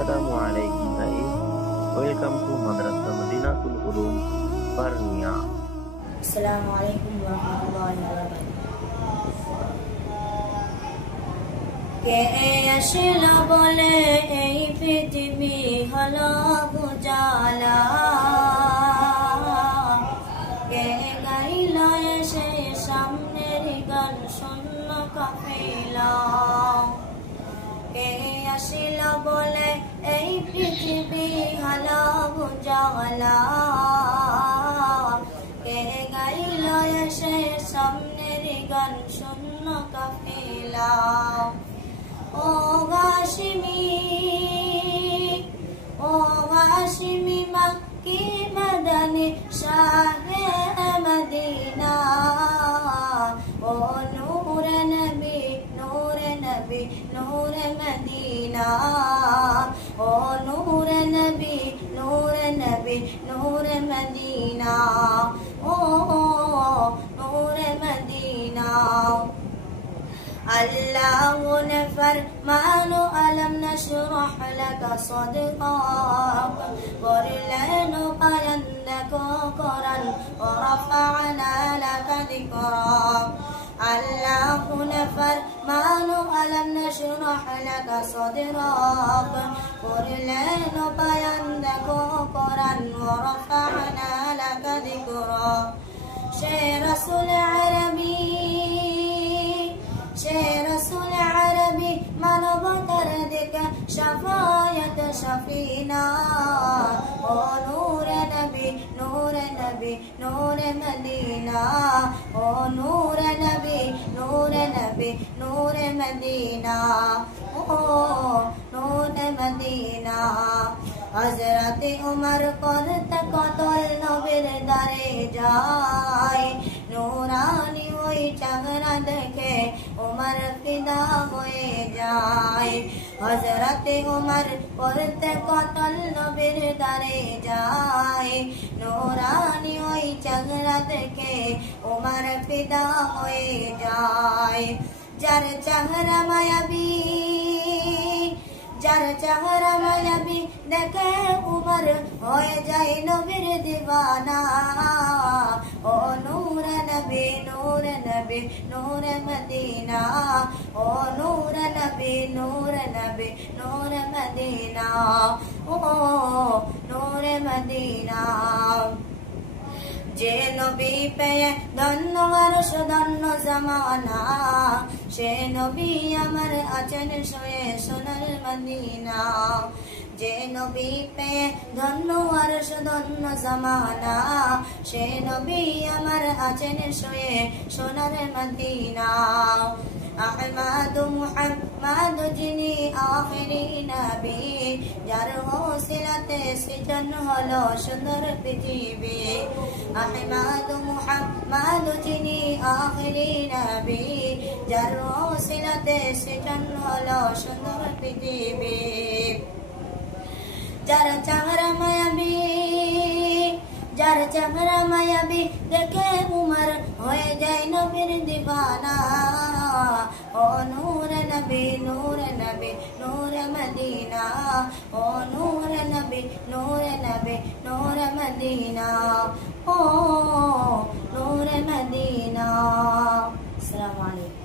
Assalamualaikum guys. Welcome to Madrasah Madinatul Ulum Barnia. Assalamualaikum warahmatullahi wabarakatuh. কে আসিল বলে এই পৃথিবী হলো উজালা, কে গাইল এসে সামনের গান শূন্য কাফিলা। কে আসিল বলে এই পৃথিবী হলো উজালা, কে গাইল এসে সামনের গান শূন্য কাফিলা। ও হাশিমি মক্কি মদনী শাহে মদিনা, ও নূরে নবী নূরে নবী নূরে মদিনা, ও নূরে নবী নূরে নবী নূরে মদিনা, ও নূরে মদিনা। الله فرمان ألم نشرح لك صدرك ورلين قيندك قرا ورفعنا لك ذكرك. الله فرمان ألم نشرح لك صدرك ورلين قيندك قرا ورفعنا لك ذكرك. شيء رسول عربي رسول عربي মানবতার দিকে শাফায়াত শাফিনা, ও নূরে নবী নূরে নবী নূরে মদিনা, ও নূরে নবী নূরে নবী নূরে মদিনা, ও নূরে মদিনা। হযরত উমর করতে কতল নবীর দারে যায়, নূরানি ওই চেহারা দেখে উমর ফিদা হয়ে যায়। হযরত উমর করতে কতল নবীর দারে যায়, নূরানি ওই চেহারা দেখে উমর ফিদা হয়ে যায়। যার চেহারা মায়াবী, যার চেহারা মায়াবী দেখে উমর হয়ে যায় নবীর দিওয়ানা, ও নূরে নবী নূরে নবী নূরে মদিনা, ও নূরে নবী নূরে নবী নূরে মদিনা, ও নূরে মদিনা। যে নবী পেয়ে ধন্য আরশ ধন্য জামানা, সে নবী আমার আছেন শুয়ে সোনার মদিনা। যে নবী পেয়ে ধন্য আরশ ধন্য জামানা, সে নবী আমার আছেন শুয়ে সোনার মদিনা। আহমদ মুহাম্মদ যিনি আখিরি নবী, যার ওসিলাতে সৃজন হলো সুন্দর পৃথিবী। আহমদ মুহাম্মদ যিনি আখিরি নবী, যার ওসিলাতে সৃজন হলো সুন্দর পৃথিবী। যার চেহারা মায়াবী, যার চেহারা মায়াবী দেখে উমর হয়ে যায় নবীর দিওয়ানা, ও নূরে নবী নূরে নবী নূরে মদিনা, ও নূরে নবী নূরে নবী নূরে মদিনা, ও নূরে মদিনা। আসসালামু আলাইকুম।